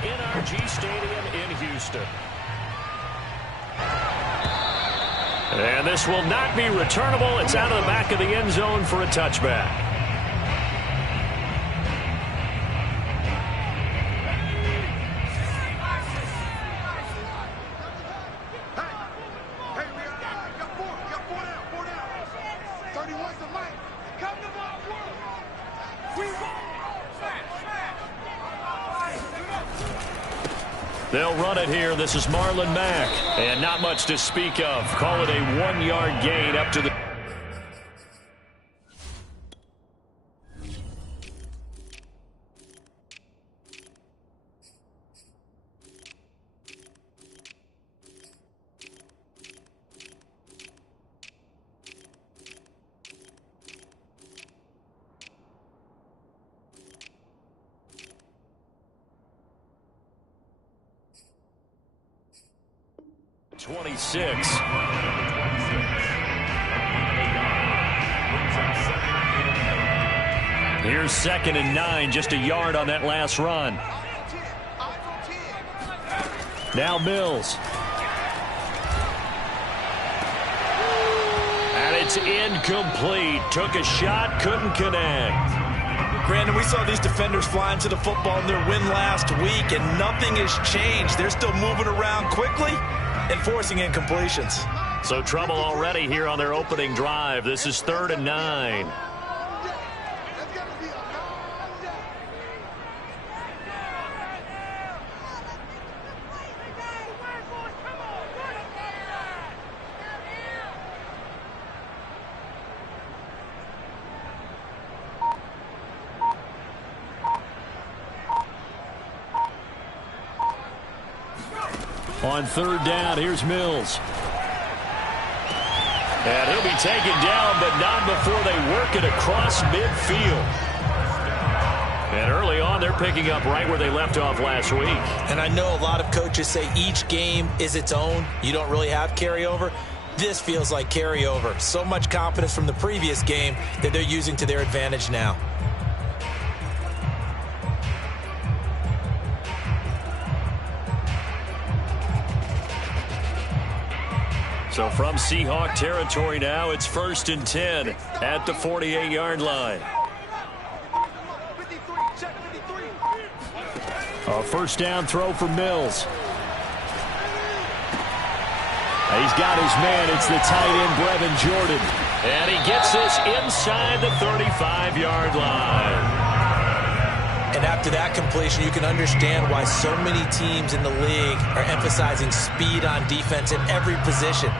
NRG Stadium in Houston. And this will not be returnable. It's out of the back of the end zone for a touchback. They'll run it here. This is Marlon Mack. And not much to speak of. Call it a 1-yard gain up to the... Here's 2nd and 9, just a yard on that last run. Now Mills. And it's incomplete. Took a shot, couldn't connect. Brandon, we saw these defenders flying to the football in their win last week, and nothing has changed. They're still moving around quickly and forcing incompletions. So trouble already here on their opening drive. This is 3rd and 9. On 3rd down, here's Mills. And he'll be taken down, but not before they work it across midfield. And early on, they're picking up right where they left off last week. And I know a lot of coaches say each game is its own. You don't really have carryover. This feels like carryover. So much confidence from the previous game that they're using to their advantage now. So from Seahawk territory now, it's 1st and 10 at the 48-yard line. A 1st down throw for Mills. He's got his man. It's the tight end, Brevin Jordan. And he gets this inside the 35-yard line. And after that completion, you can understand why so many teams in the league are emphasizing speed on defense at every position.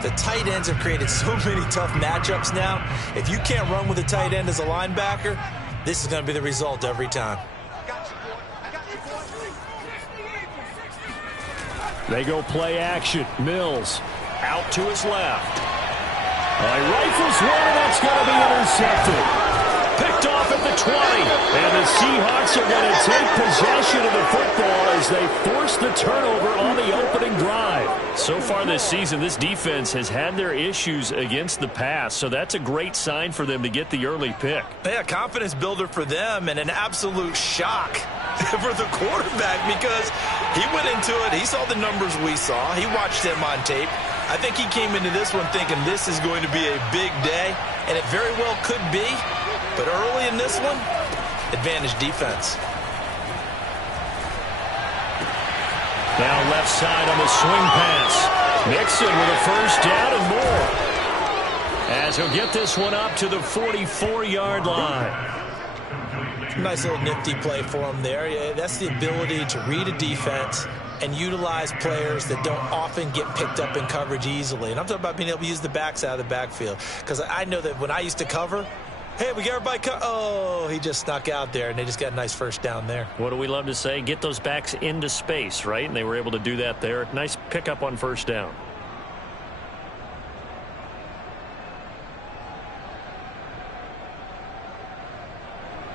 The tight ends have created so many tough matchups now. If you can't run with a tight end as a linebacker, this is going to be the result every time. They go play action. Mills out to his left. He rifles one, and that's going to be intercepted. Picked off at the 20. And the Seahawks are going to take possession of the football as they force the turnover on the opening drive. So far this season, this defense has had their issues against the pass, so that's a great sign for them to get the early pick. Yeah, confidence builder for them, and an absolute shock for the quarterback because he went into it. He saw the numbers we saw. He watched them on tape. I think he came into this one thinking this is going to be a big day, and it very well could be. But early in this one, advantage defense. Now left side on the swing pass. Mixon with a 1st down and more. As he'll get this one up to the 44-yard line. Nice little nifty play for him there. Yeah, that's the ability to read a defense and utilize players that don't often get picked up in coverage easily. And I'm talking about being able to use the backs out of the backfield. Because I know that when I used to cover, hey, we got everybody oh, he just snuck out there, and they just got a nice 1st down there. What do we love to say? Get those backs into space, right? And they were able to do that there. Nice pickup on 1st down.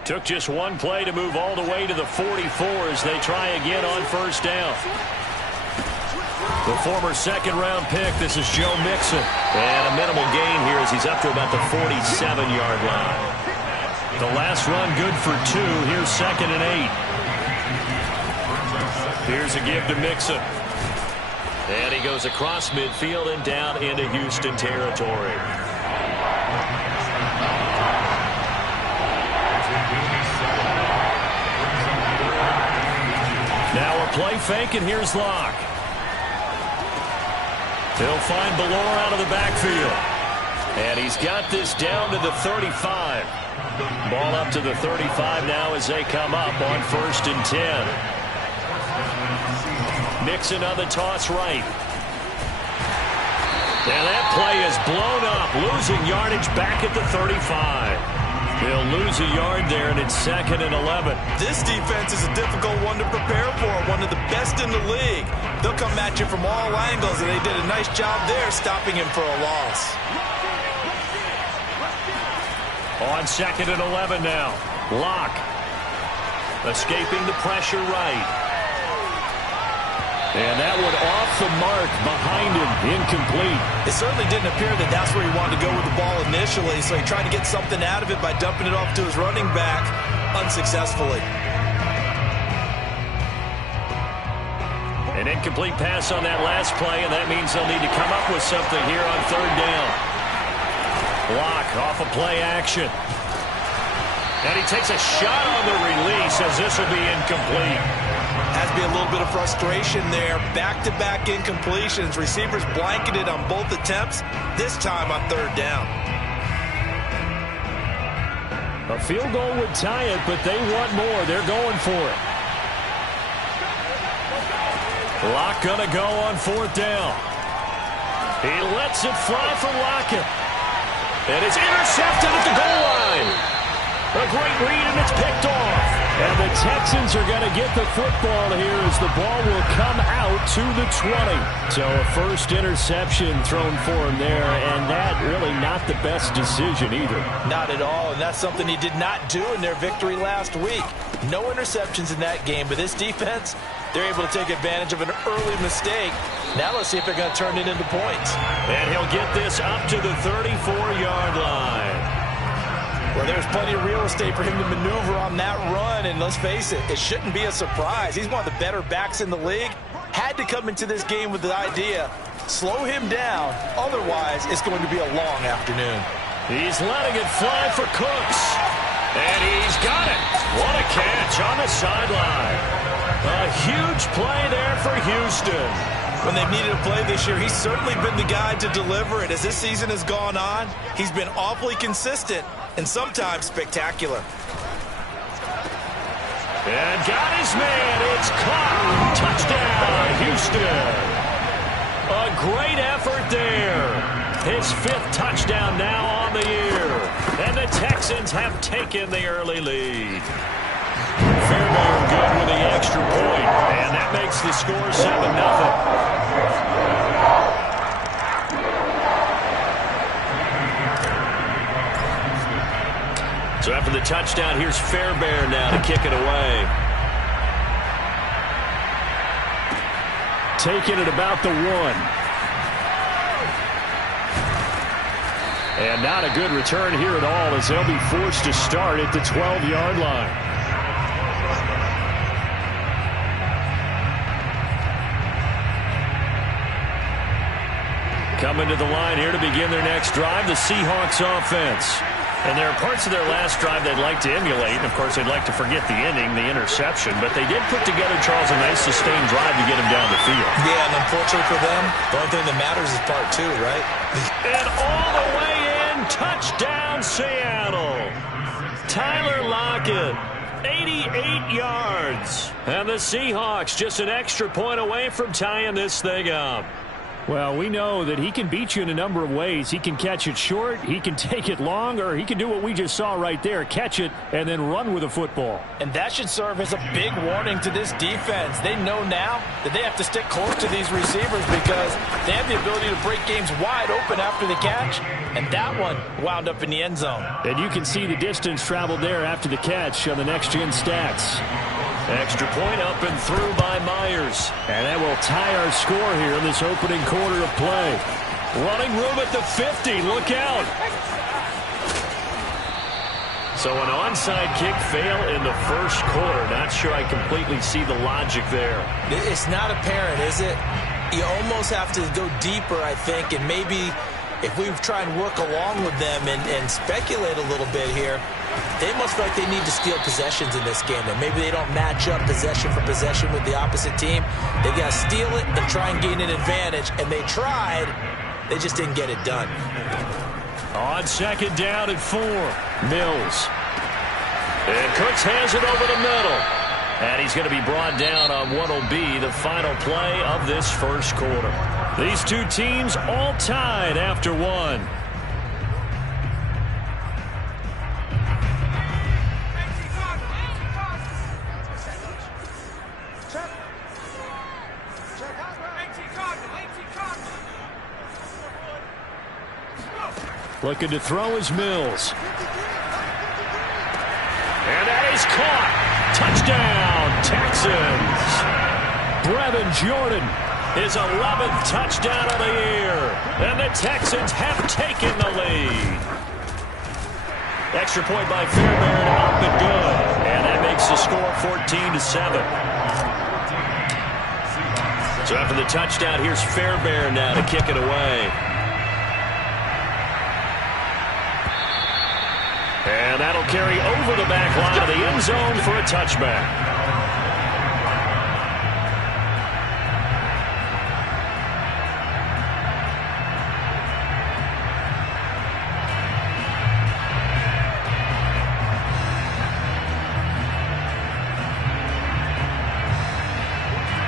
Took just one play to move all the way to the 44 as they try again on 1st down. The former 2nd-round pick, this is Joe Mixon. And a minimal gain here as he's up to about the 47-yard line. The last run good for 2. Here's 2nd and 8. Here's a give to Mixon. And he goes across midfield and down into Houston territory. Now a play fake, and here's Locke. He'll find Ballore out of the backfield. And he's got this down to the 35. Ball up to the 35 now as they come up on 1st and 10. Mixon on the toss right. And that play is blown up, losing yardage back at the 35. They'll lose a yard there, and it's 2nd and 11. This defense is a difficult one to prepare for, one of the best in the league. They'll come at you from all angles, and they did a nice job there stopping him for a loss. On 2nd and 11 now. Locke escaping the pressure right. And that one off the mark behind him, incomplete. It certainly didn't appear that that's where he wanted to go with the ball initially, so he tried to get something out of it by dumping it off to his running back unsuccessfully. An incomplete pass on that last play, and that means they'll need to come up with something here on 3rd down. Locke off a play action. And he takes a shot on the release as this will be incomplete. Has to be a little bit of frustration there. Back-to-back incompletions. Receivers blanketed on both attempts, this time on 3rd down. A field goal would tie it, but they want more. They're going for it. Locke gonna go on 4th down. He lets it fly for Lockett. And it's intercepted at the goal line. A great read, and it's picked off. And the Texans are going to get the football here as the ball will come out to the 20. So a first interception thrown for him there, and that really not the best decision either. Not at all, and that's something he did not do in their victory last week. No interceptions in that game, but this defense, they're able to take advantage of an early mistake. Now let's see if they're going to turn it into points. And he'll get this up to the 34-yard line. Well, there's plenty of real estate for him to maneuver on that run, and let's face it, it shouldn't be a surprise. He's one of the better backs in the league. Had to come into this game with the idea, slow him down, otherwise it's going to be a long afternoon. He's letting it fly for Cooks, and he's got it. What a catch on the sideline. A huge play there for Houston. When they've needed a play this year, he's certainly been the guy to deliver it. As this season has gone on, he's been awfully consistent and sometimes spectacular. And got his man. It's caught. Touchdown, Houston. A great effort there. His 5th touchdown now on the year. And the Texans have taken the early lead. Fairbairn good with the extra point. And that makes the score 7-0. So after the touchdown, here's Fairbairn now to kick it away. Taking it about the 1. And not a good return here at all as they'll be forced to start at the 12-yard line. Coming to the line here to begin their next drive, the Seahawks offense. And there are parts of their last drive they'd like to emulate. And, of course, they'd like to forget the ending, the interception. But they did put together, Charles, a nice sustained drive to get him down the field. Yeah, and unfortunately for them, the only thing that matters is part 2, right? And all the way in, touchdown Seattle. Tyler Lockett, 88 yards. And the Seahawks just an extra point away from tying this thing up. Well, we know that he can beat you in a number of ways. He can catch it short, he can take it long, or he can do what we just saw right there, catch it and then run with the football. And that should serve as a big warning to this defense. They know now that they have to stick close to these receivers because they have the ability to break games wide open after the catch, and that one wound up in the end zone. And you can see the distance traveled there after the catch on the next-gen stats. Extra point up and through by Myers. And that will tie our score here in this opening quarter of play. Running room at the 50. Look out. So an onside kick fail in the first quarter. Not sure I completely see the logic there. It's not apparent, is it? You almost have to go deeper, I think, and maybe if we try and work along with them and speculate a little bit here, they must feel like they need to steal possessions in this game. And maybe they don't match up possession for possession with the opposite team. They got to steal it and try and gain an advantage. And they tried. They just didn't get it done. On second down and 4, Mills. And Cooks has it over the middle. And he's going to be brought down on what will be the final play of this first quarter. These two teams all tied after one. Looking to throw is Mills. And that is caught. Touchdown, Texans. Brevin Jordan, his 11th touchdown of the year. And the Texans have taken the lead. Extra point by Fairbairn, up and good. And that makes the score 14-7. So after the touchdown, here's Fairbairn now to kick it away. And that'll carry over the back line of the end zone for a touchback.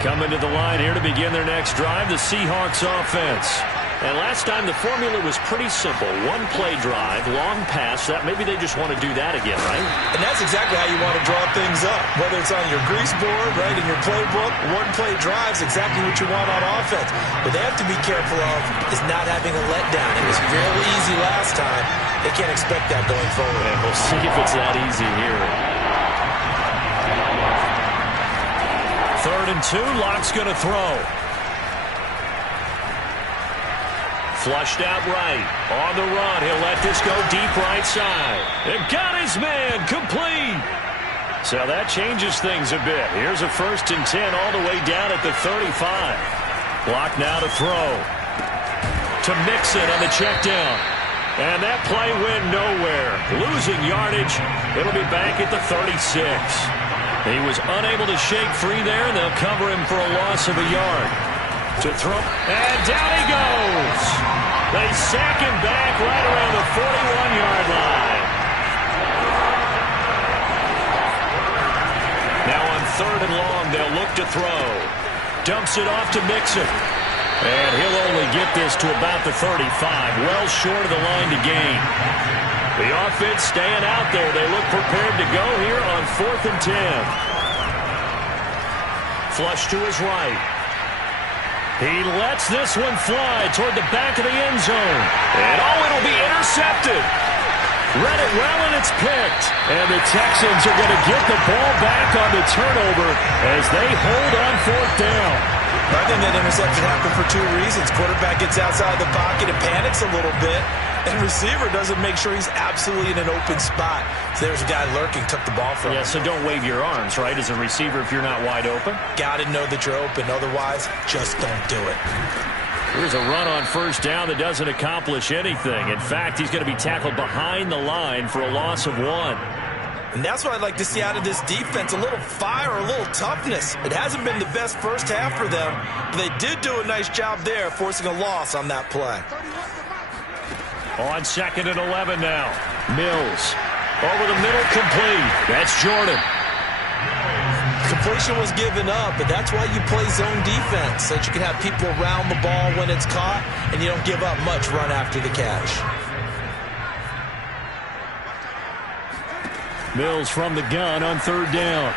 Coming to the line here to begin their next drive, the Seahawks offense. And last time the formula was pretty simple. One play drive, long pass. That maybe they just want to do that again, right? And that's exactly how you want to draw things up. Whether it's on your grease board, right, in your playbook, one play drives exactly what you want on offense. What they have to be careful of is not having a letdown. It was fairly easy last time. They can't expect that going forward. And we'll see if it's that easy here. 3rd and 2, Lock's going to throw. Flushed out right. On the run. He'll let this go deep right side. And got his man complete. So that changes things a bit. Here's a 1st and 10 all the way down at the 35. Lock now to throw. To Mixon on the check down. And that play went nowhere. Losing yardage. It'll be back at the 36. He was unable to shake free there. They'll cover him for a loss of a yard. To throw, and down he goes. They sack him back right around the 41-yard line. Now on 3rd and long, they'll look to throw. Dumps it off to Mixon. And he'll only get this to about the 35, well short of the line to gain. The offense staying out there. They look prepared to go here on 4th and 10. Flush to his right. He lets this one fly toward the back of the end zone. And it'll be intercepted. Read it well, and it's picked. And the Texans are going to get the ball back on the turnover as they hold on 4th down. I think that interception happened for 2 reasons. Quarterback gets outside the pocket and panics a little bit. And receiver doesn't make sure he's absolutely in an open spot. So there's a guy lurking, took the ball from him. Yeah, so don't wave your arms, right, as a receiver if you're not wide open. Got to know that you're open. Otherwise, just don't do it. Here's a run on 1st down that doesn't accomplish anything. In fact, he's going to be tackled behind the line for a loss of 1. And that's what I'd like to see out of this defense, a little fire, a little toughness. It hasn't been the best first half for them, but they did do a nice job there, forcing a loss on that play. On 2nd and 11 now. Mills. Over the middle, complete. That's Jordan. Completion was given up, but that's why you play zone defense, so that you can have people around the ball when it's caught, and you don't give up much run after the catch. Mills from the gun on 3rd down.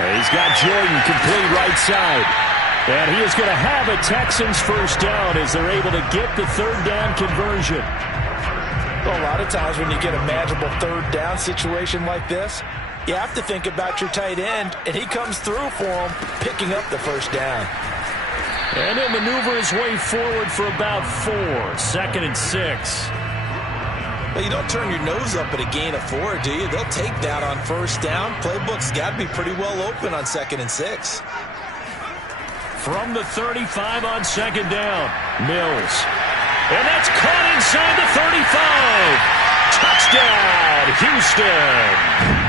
And he's got Jordan complete right side. And he is going to have a Texans 1st down as they're able to get the 3rd down conversion. Well, a lot of times when you get a manageable 3rd down situation like this, you have to think about your tight end, and he comes through for him, picking up the 1st down. And he'll maneuver his way forward for about 4. 2nd and 6. Well, you don't turn your nose up at a gain of 4, do you? They'll take that on first down. Playbook's got to be pretty well open on 2nd and 6. From the 35 on 2nd down, Mills. And that's caught inside the 35. Touchdown, Houston.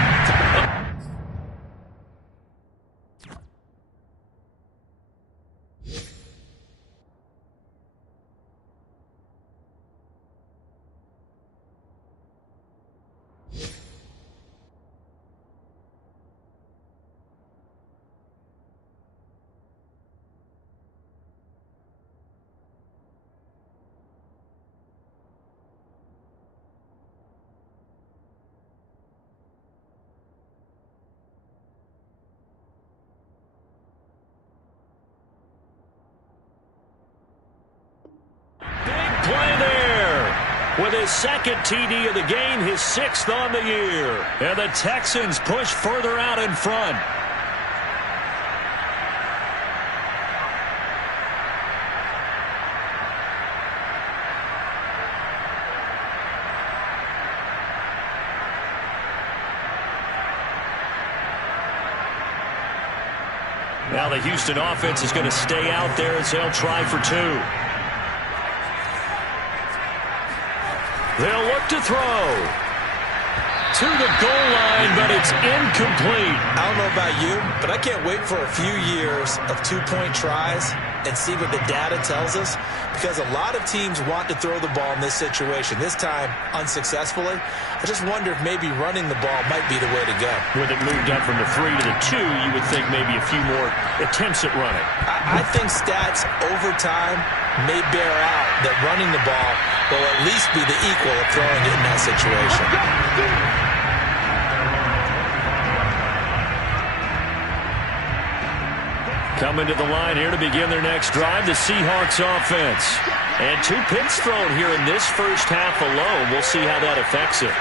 With his 2nd TD of the game, his 6th on the year. And the Texans push further out in front. Now the Houston offense is going to stay out there as they'll try for 2. They'll look to throw to the goal line, but it's incomplete. I don't know about you, but I can't wait for a few years of 2-point tries and see what the data tells us, because a lot of teams want to throw the ball in this situation, this time unsuccessfully. I just wonder if maybe running the ball might be the way to go. With it moved up from the 3 to the 2, you would think maybe a few more attempts at running. I think stats over time may bear out that running the ball will at least be the equal of throwing it in that situation. Coming to the line here to begin their next drive, the Seahawks offense. And 2 picks thrown here in this first half alone. We'll see how that affects it.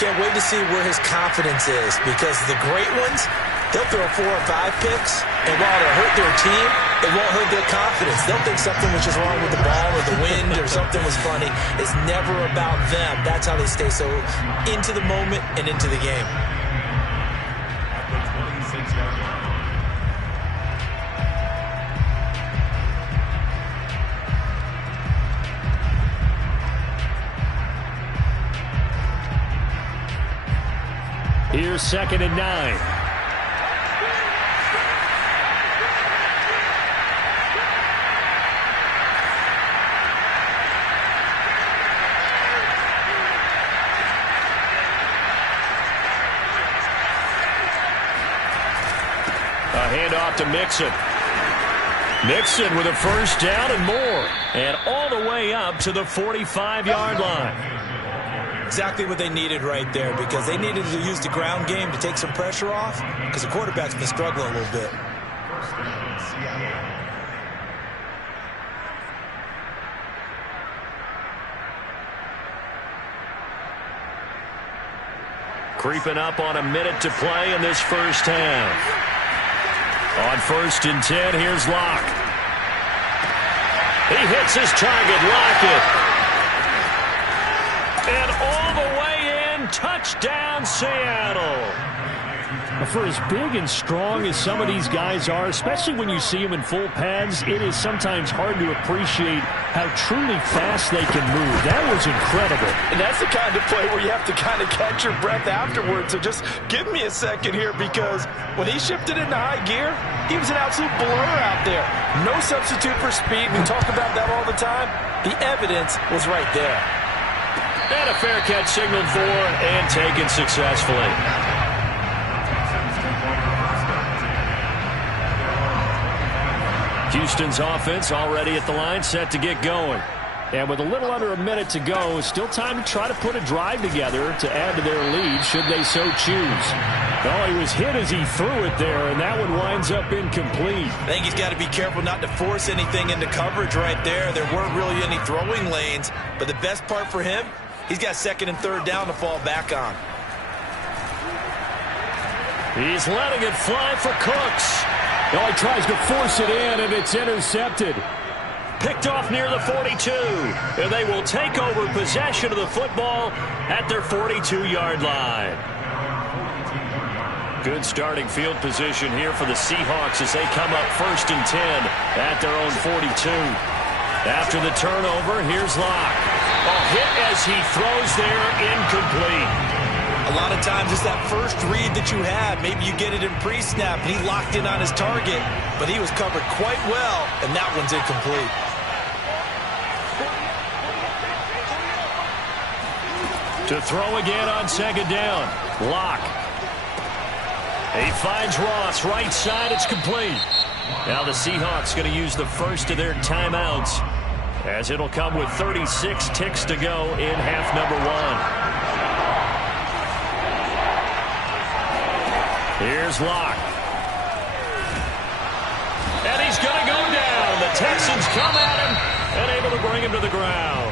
Can't wait to see where his confidence is, because the great ones, they'll throw 4 or 5 picks, and while it'll hurt their team, it won't hurt their confidence. They'll think something was just wrong with the ball or the wind or something was funny. It's never about them. That's how they stay so into the moment and into the game. Here's 2nd and 9. Handoff to Mixon. Mixon with a first down and more. And all the way up to the 45-yard line. Exactly what they needed right there, because they needed to use the ground game to take some pressure off, because the quarterback's been struggling a little bit. Creeping up on a minute to play in this first half. On 1st and 10, here's Locke. He hits his target, Lockett. And all the way in, touchdown Seattle. For as big and strong as some of these guys are, especially when you see them in full pads, it is sometimes hard to appreciate how truly fast they can move. That was incredible. And that's the kind of play where you have to kind of catch your breath afterwards. So just give me a second here, because when he shifted into high gear, he was an absolute blur out there. No substitute for speed. We talk about that all the time. The evidence was right there. And a fair catch signaled for and taken successfully. Houston's offense already at the line, set to get going. And with a little under a minute to go, still time to try to put a drive together to add to their lead should they so choose. Oh, he was hit as he threw it there, and that one winds up incomplete. I think he's got to be careful not to force anything into coverage right there. There weren't really any throwing lanes, but the best part for him, he's got 2nd and 3rd down to fall back on. He's letting it fly for Cooks. Oh, he tries to force it in, and it's intercepted. picked off near the 42. And they will take over possession of the football at their 42-yard line. Good starting field position here for the Seahawks as they come up 1st and 10 at their own 42. After the turnover, here's Locke. A hit as he throws there, incomplete. A lot of times it's that first read that you have. Maybe you get it in pre-snap, and he locked in on his target, but he was covered quite well, and that one's incomplete. To throw again on 2nd down. Locke. He finds Ross, right side, it's complete. Now the Seahawks going to use the first of their timeouts as it'll come with 36 ticks to go in half number 1. Here's Locke. And he's going to go down. The Texans come at him and able to bring him to the ground.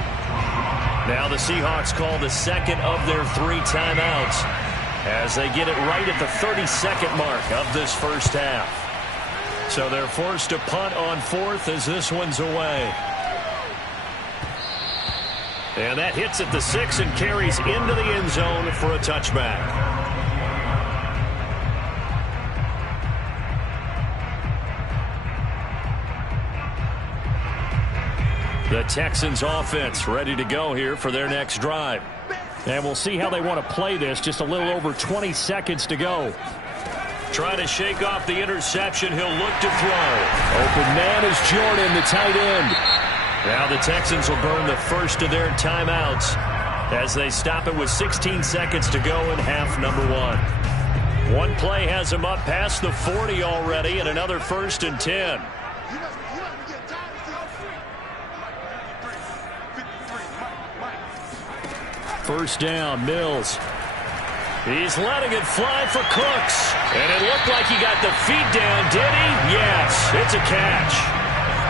Now the Seahawks call the second of their 3 timeouts as they get it right at the 32nd mark of this first half. So they're forced to punt on 4th as this one's away. And that hits at the 6 and carries into the end zone for a touchback. The Texans offense ready to go here for their next drive. And we'll see how they want to play this. Just a little over 20 seconds to go. Trying to shake off the interception. He'll look to throw. Open man is Jordan, the tight end. Now the Texans will burn the first of their timeouts as they stop it with 16 seconds to go in half number 1. One play has them up past the 40 already and another 1st and 10. First down, Mills. He's letting it fly for Cooks. And it looked like he got the feet down, did he? Yes, it's a catch.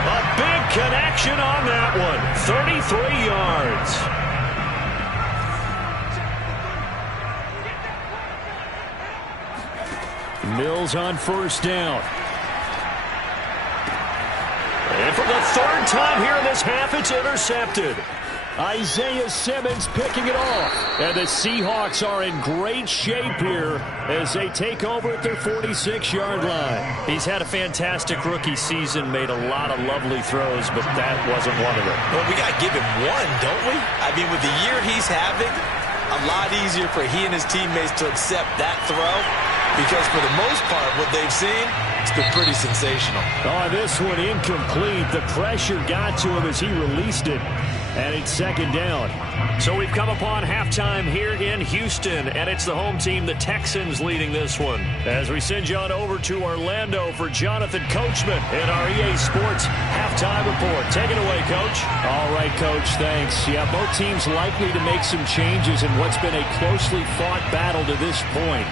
A big connection on that one. 33 yards. Mills on first down. And for the 3rd time here in this half, it's intercepted. Isaiah Simmons picking it off. And the Seahawks are in great shape here as they take over at their 46-yard line. He's had a fantastic rookie season, made a lot of lovely throws, but that wasn't one of them. Well, we got to give him one, don't we? I mean, with the year he's having, a lot easier for he and his teammates to accept that throw because for the most part, what they've seen, it's been pretty sensational. Oh, this one incomplete. The pressure got to him as he released it. And it's 2nd down. So we've come upon halftime here in Houston, and it's the home team, the Texans, leading this one. As we send you on over to Orlando for Jonathan Coachman in our EA Sports halftime report. Take it away, Coach. All right, Coach, thanks. Yeah, both teams likely to make some changes in what's been a closely fought battle to this point.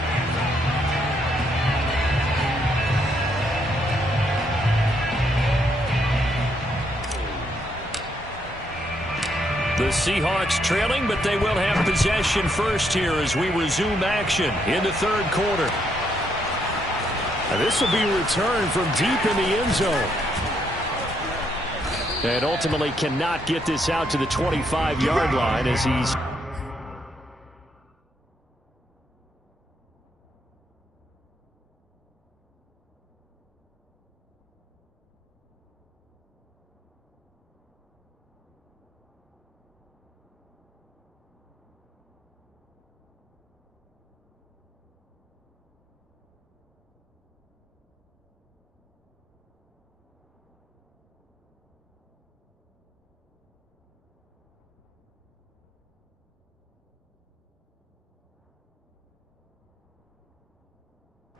The Seahawks trailing, but they will have possession first here as we resume action in the 3rd quarter. Now this will be returned from deep in the end zone. And ultimately cannot get this out to the 25-yard line as he's...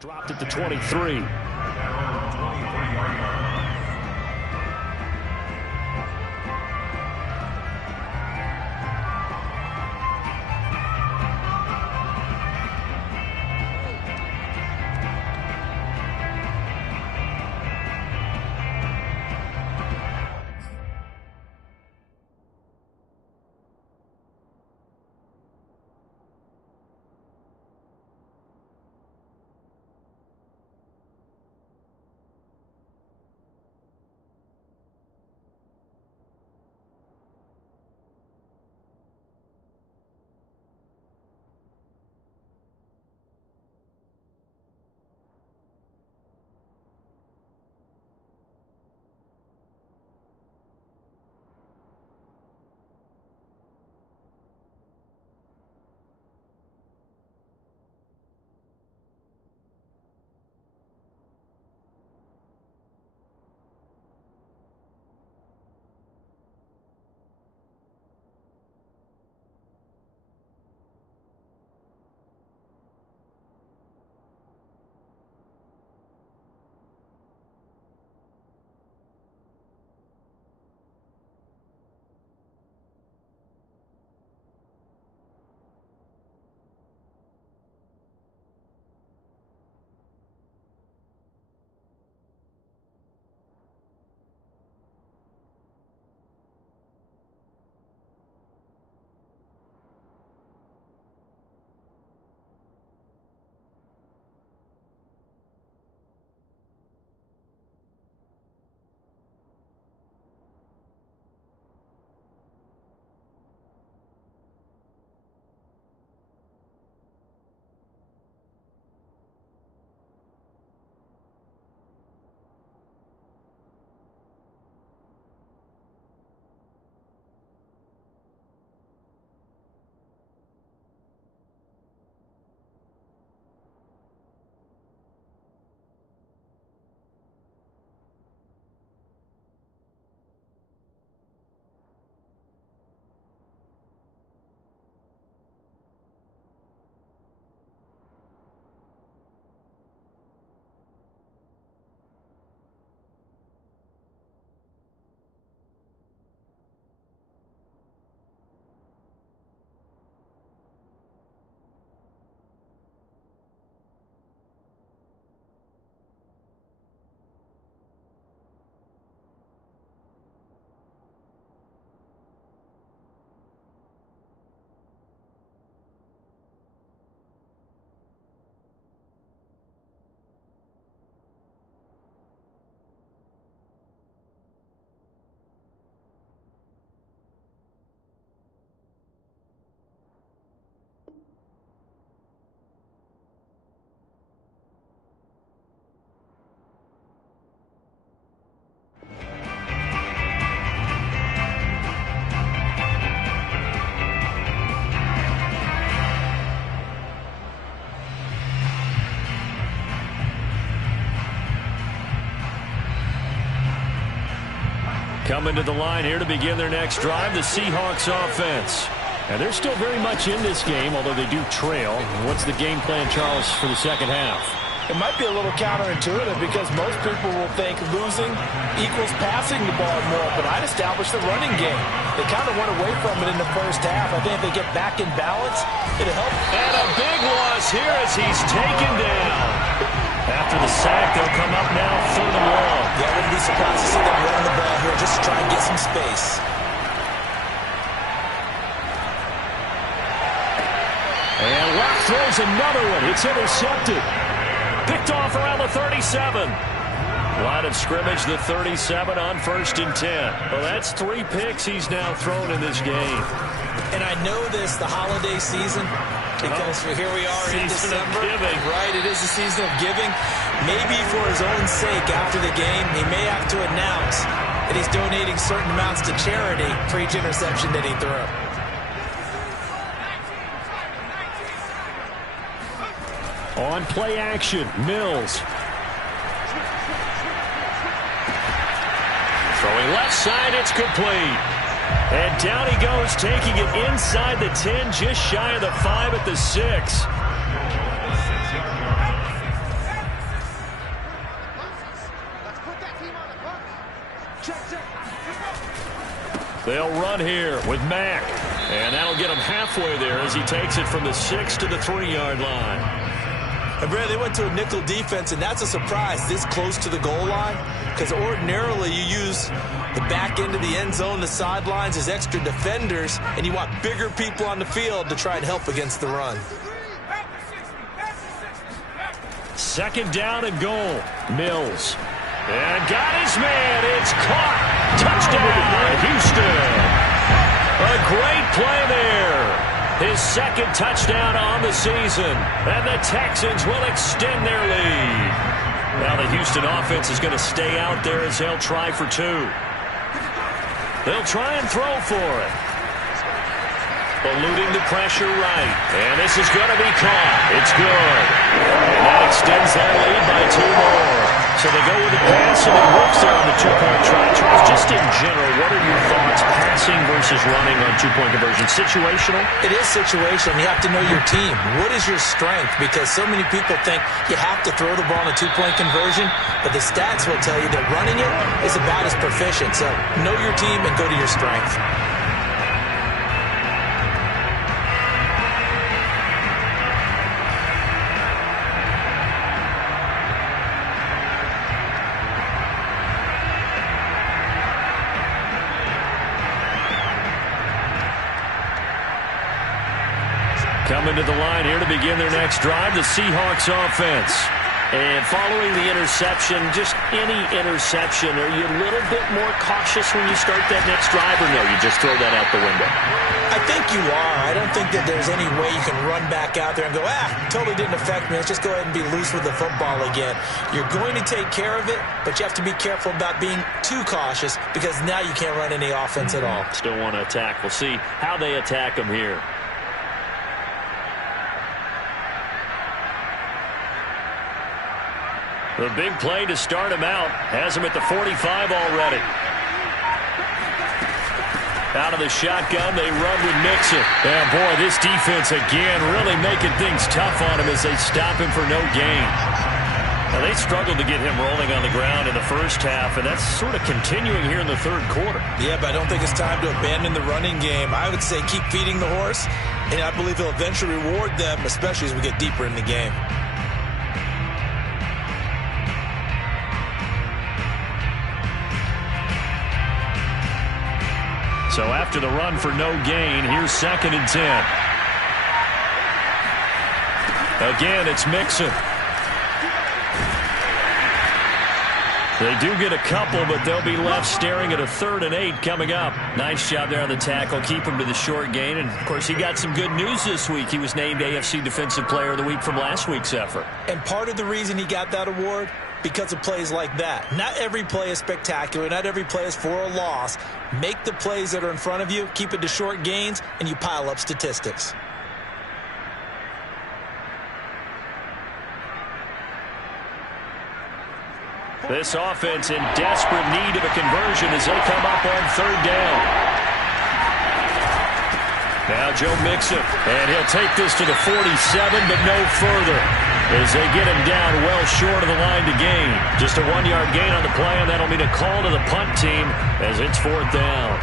Dropped at the 23. Coming to the line here to begin their next drive, the Seahawks offense. And they're still very much in this game, although they do trail. What's the game plan, Charles, for the second half? It might be a little counterintuitive because most people will think losing equals passing the ball more, but I'd establish the running game. They kind of went away from it in the first half. I think if they get back in balance, it'll help. And a big loss here as he's taken down. After the sack, they'll come up now 3rd and long. Yeah, I wouldn't be surprised to see them run the ball here just to try and get some space. And Locke throws another one. It's intercepted. Picked off around the 37. Line of scrimmage, the 37 on 1st and 10. Well, that's 3 picks he's now thrown in this game. And I know this, the holiday season, because here we are in December. Right, it is the season of giving. Maybe for his own sake after the game, he may have to announce that he's donating certain amounts to charity for each interception that he threw. On play action, Mills. Throwing left side, it's complete. And down he goes, taking it inside the 10, just shy of the 5 at the 6. They'll run here with Mack. And that'll get him halfway there as he takes it from the 6 to the 3-yard line. And Brad, they went to a nickel defense, and that's a surprise this close to the goal line, because ordinarily you use the back end of the end zone, the sidelines as extra defenders, and you want bigger people on the field to try and help against the run. 2nd down and goal. Mills. And got his man. It's caught. Touchdown, Houston. A great play there. His 2nd touchdown on the season. And the Texans will extend their lead. Now the Houston offense is going to stay out there as they'll try for 2. They'll try and throw for it. Eluding the pressure right. And this is going to be caught. It's good. And that extends their lead by 2 more. So they go with the pass, and it works there on the 2-point try. Charles, just in general, what are your thoughts, passing versus running on 2-point conversion? Situational? It is situational. You have to know your team. What is your strength? Because so many people think you have to throw the ball in a 2-point conversion, but the stats will tell you that running it is about as proficient. So know your team and go to your strength. Coming to the line here to begin their next drive, the Seahawks offense. And following the interception, just any interception, are you a little bit more cautious when you start that next drive, or no, you just throw that out the window? I think you are. I don't think that there's any way you can run back out there and go, totally didn't affect me. Let's just go ahead and be loose with the football again. You're going to take care of it, but you have to be careful about being too cautious because now you can't run any offense at all. Still want to attack. We'll see how they attack them here. The big play to start him out has him at the 45 already. Out of the shotgun, they run with Mixon. And boy, this defense again really making things tough on him as they stop him for no gain. Now, they struggled to get him rolling on the ground in the first half, and that's sort of continuing here in the 3rd quarter. Yeah, but I don't think it's time to abandon the running game. I would say keep feeding the horse, and I believe he'll eventually reward them, especially as we get deeper in the game. So after the run for no gain, here's 2nd and 10. Again, it's Mixon. They do get a couple, but they'll be left staring at a 3rd and 8 coming up. Nice job there on the tackle. Keep him to the short gain. And, of course, he got some good news this week. He was named AFC Defensive Player of the Week from last week's effort. And part of the reason he got that award, because of plays like that. Not every play is spectacular. Not every play is for a loss. Make the plays that are in front of you, keep it to short gains, and you pile up statistics. This offense in desperate need of a conversion as they come up on third down. Now Joe Mixon, and he'll take this to the 47, but no further as they get him down well short of the line to gain. Just a 1-yard gain on the play, and that'll mean a call to the punt team as it's fourth down.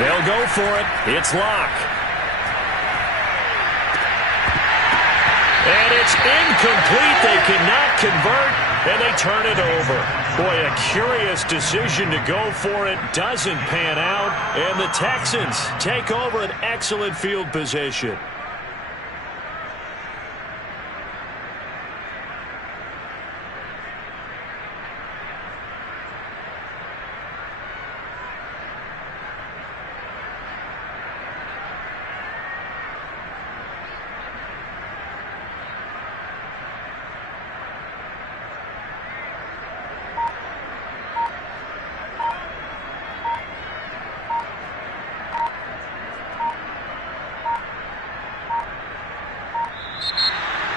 They'll go for it. It's Locke. And it's incomplete. They cannot convert, and they turn it over. Boy, a curious decision to go for it. Doesn't pan out, and the Texans take over an excellent field position.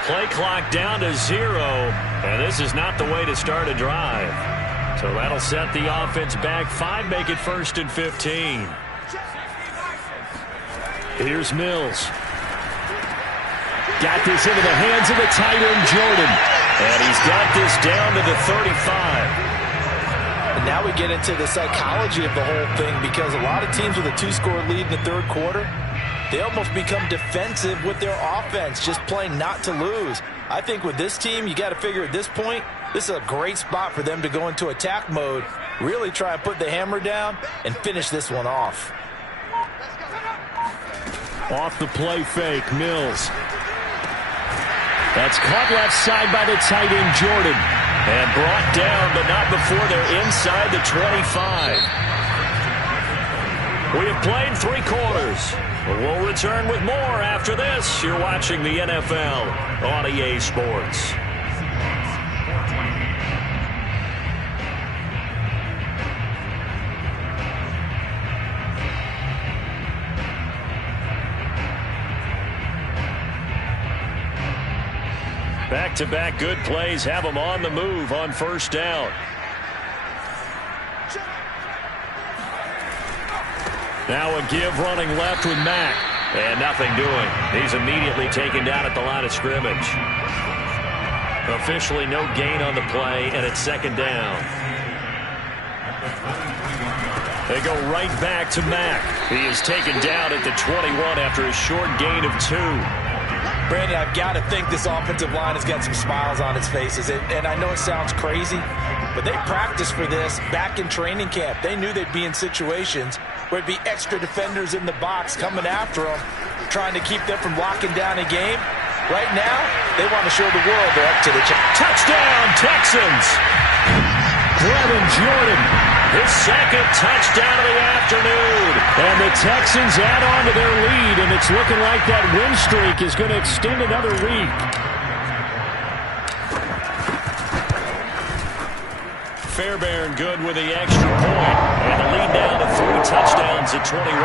Play clock down to 0, and this is not the way to start a drive. So that'll set the offense back 5, make it 1st and 15. Here's Mills. Got this into the hands of the tight end, Jordan. And he's got this down to the 35. And now we get into the psychology of the whole thing, because a lot of teams with a 2-score lead in the third quarter, they almost become defensive with their offense, just playing not to lose. I think with this team, you got to figure at this point, this is a great spot for them to go into attack mode, really try and put the hammer down and finish this one off. Off the play fake, Mills. That's caught left side by the tight end, Jordan. And brought down, but not before they're inside the 25. We have played 3 quarters. We'll return with more after this. You're watching the NFL on EA Sports. Back-to-back good plays have them on the move on first down. Now a give running left with Mack. And nothing doing. He's immediately taken down at the line of scrimmage. Officially no gain on the play, and it's second down. They go right back to Mack. He is taken down at the 21 after a short gain of 2. Brandon, I've got to think this offensive line has got some smiles on its faces. And I know it sounds crazy, but they practiced for this back in training camp. They knew they'd be in situations where it'd be extra defenders in the box coming after them, trying to keep them from locking down a game. Right now, they want to show the world they're up to the challenge. Touchdown, Texans! Brevin Jordan, his second touchdown of the afternoon. And the Texans add on to their lead, and it's looking like that win streak is going to extend another week. Fairbairn good with the extra point, and the lead down to 3 touchdowns at 21.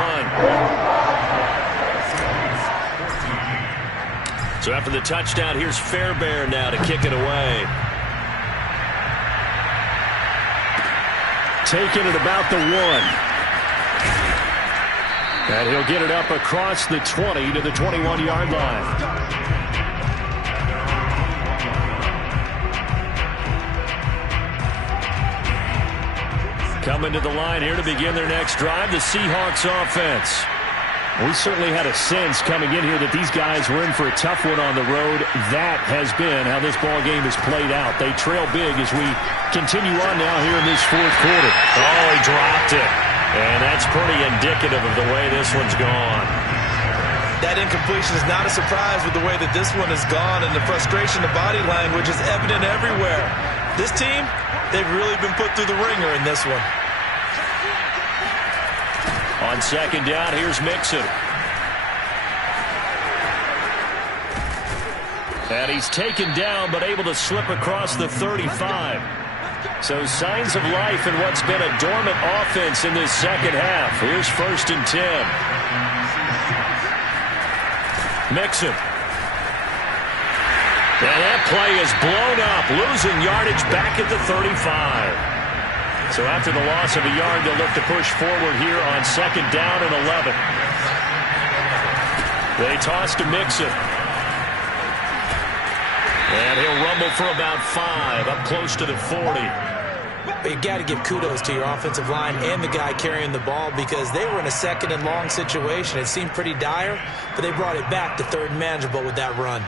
So after the touchdown, here's Fairbairn now to kick it away. Taking it about the 1. And he'll get it up across the 20 to the 21-yard line. Coming to the line here to begin their next drive, the Seahawks offense. We certainly had a sense coming in here that these guys were in for a tough one on the road. That has been how this ball game has played out. They trail big as we continue on now here in this fourth quarter. Oh, he dropped it. And that's pretty indicative of the way this one's gone. That incompletion is not a surprise with the way that this one has gone, and the frustration, the body language is evident everywhere. This team, they've really been put through the ringer in this one. On second down, here's Mixon. And he's taken down, but able to slip across the 35. So signs of life in what's been a dormant offense in this second half. Here's 1st and 10. Mixon. And that play is blown up, losing yardage back at the 35. So after the loss of a yard, they'll look to push forward here on second down and 11. They toss to Mixon. And he'll rumble for about 5, up close to the 40. But you got to give kudos to your offensive line and the guy carrying the ball, because they were in a second and long situation. It seemed pretty dire, but they brought it back to third and manageable with that run.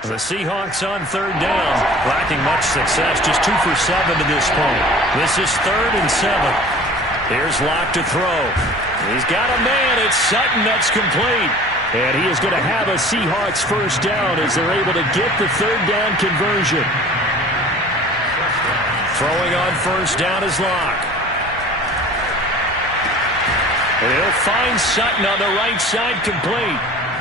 The Seahawks on third down, lacking much success, just 2 for 7 to this point. This is 3rd and 7. Here's Locke to throw. He's got a man. It's Sutton. That's complete. And he is going to have a Seahawks first down as they're able to get the third down conversion. Throwing on first down is Locke. And he'll find Sutton on the right side, complete.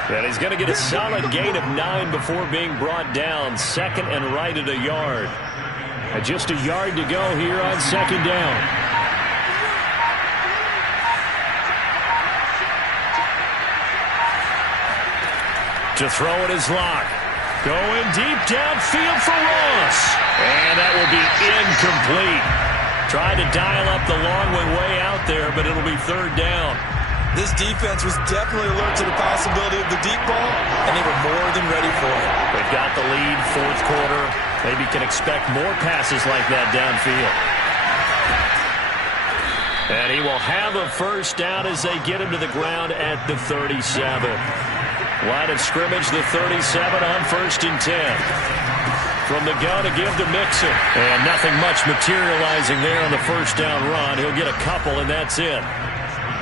And he's going to get a solid gain of 9 before being brought down. Second and right at a yard. And just a yard to go here on second down. To throw it is Locke. Going deep downfield for Ross. And that will be incomplete. Tried to dial up the long way out there, but it'll be third down. This defense was definitely alert to the possibility of the deep ball, and they were more than ready for it. They've got the lead, fourth quarter. Maybe can expect more passes like that downfield. And he will have a first down as they get him to the ground at the 37. Line of scrimmage, the 37 on 1st and 10. From the gun to give to Mixon. And nothing much materializing there on the first down run. He'll get a couple, and that's it.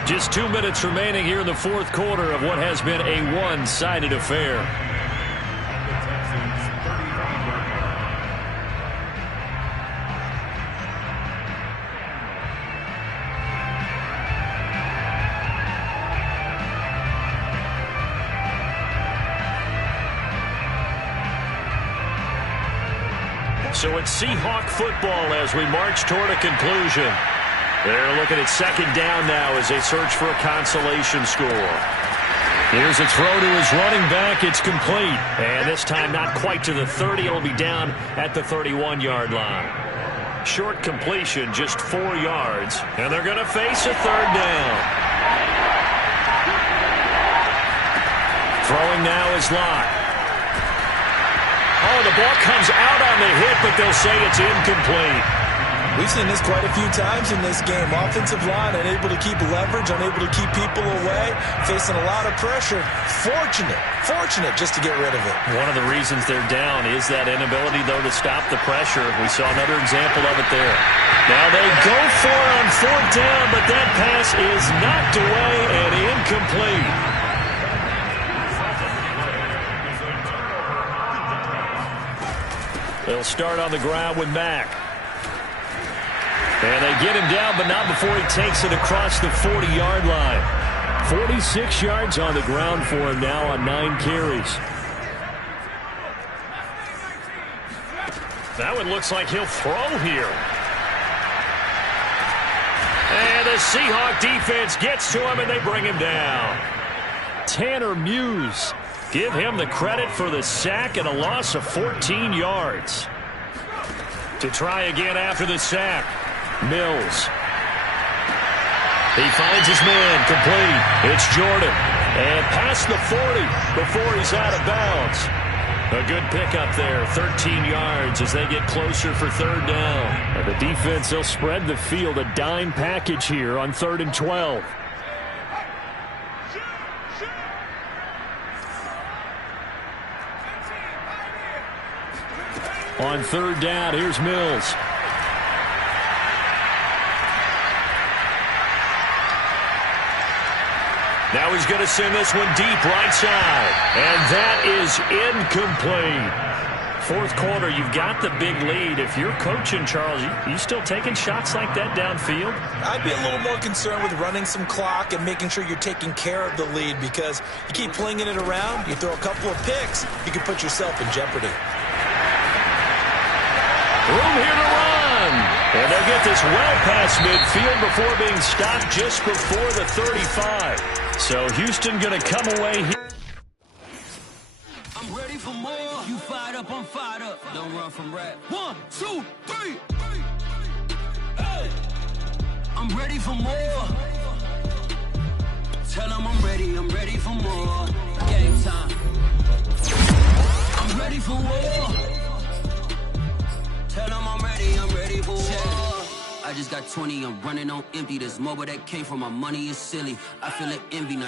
Just 2 minutes remaining here in the fourth quarter of what has been a one-sided affair. So it's Seahawk football as we march toward a conclusion. They're looking at second down now as they search for a consolation score. Here's a throw to his running back. It's complete. And this time not quite to the 30. It'll be down at the 31-yard line. Short completion, just 4 yards. And they're going to face a third down. Throwing now is Locke. Oh, the ball comes out on the hit, but they'll say it's incomplete. We've seen this quite a few times in this game. Offensive line unable to keep leverage, unable to keep people away, facing a lot of pressure. Fortunate just to get rid of it. One of the reasons they're down is that inability, though, to stop the pressure. We saw another example of it there. Now they go for it on fourth down, but that pass is knocked away and incomplete. They'll start on the ground with Mack. And they get him down, but not before he takes it across the 40-yard line. 46 yards on the ground for him now on 9 carries. That one looks like he'll throw here. And the Seahawk defense gets to him, and they bring him down. Tanner Muse. Give him the credit for the sack and a loss of 14 yards. To try again after the sack. Mills. He finds his man, complete. It's Jordan. And past the 40 before he's out of bounds. A good pickup there, 13 yards as they get closer for third down. And the defense, they'll spread the field, a dime package here on 3rd and 12. On third down, here's Mills. Now he's going to send this one deep right side. And that is incomplete. fourth quarter, you've got the big lead. If you're coaching, Charles, you still taking shots like that downfield? I'd be a little more concerned with running some clock and making sure you're taking care of the lead, because you keep flinging it around, you throw a couple of picks, you can put yourself in jeopardy. Room here to run. And they'll get this well past midfield before being stopped just before the 35. So Houston going to come away here. I'm ready for more. You fired up, I'm fired up. Don't run from rap. 1, 2, 3. Hey. I'm ready for more. Tell them I'm ready for more. Game time. I'm ready for war. Tell them I'm ready for war. I just got 20, I'm running on empty. This mobile that came from my money is silly. I feel like envy, not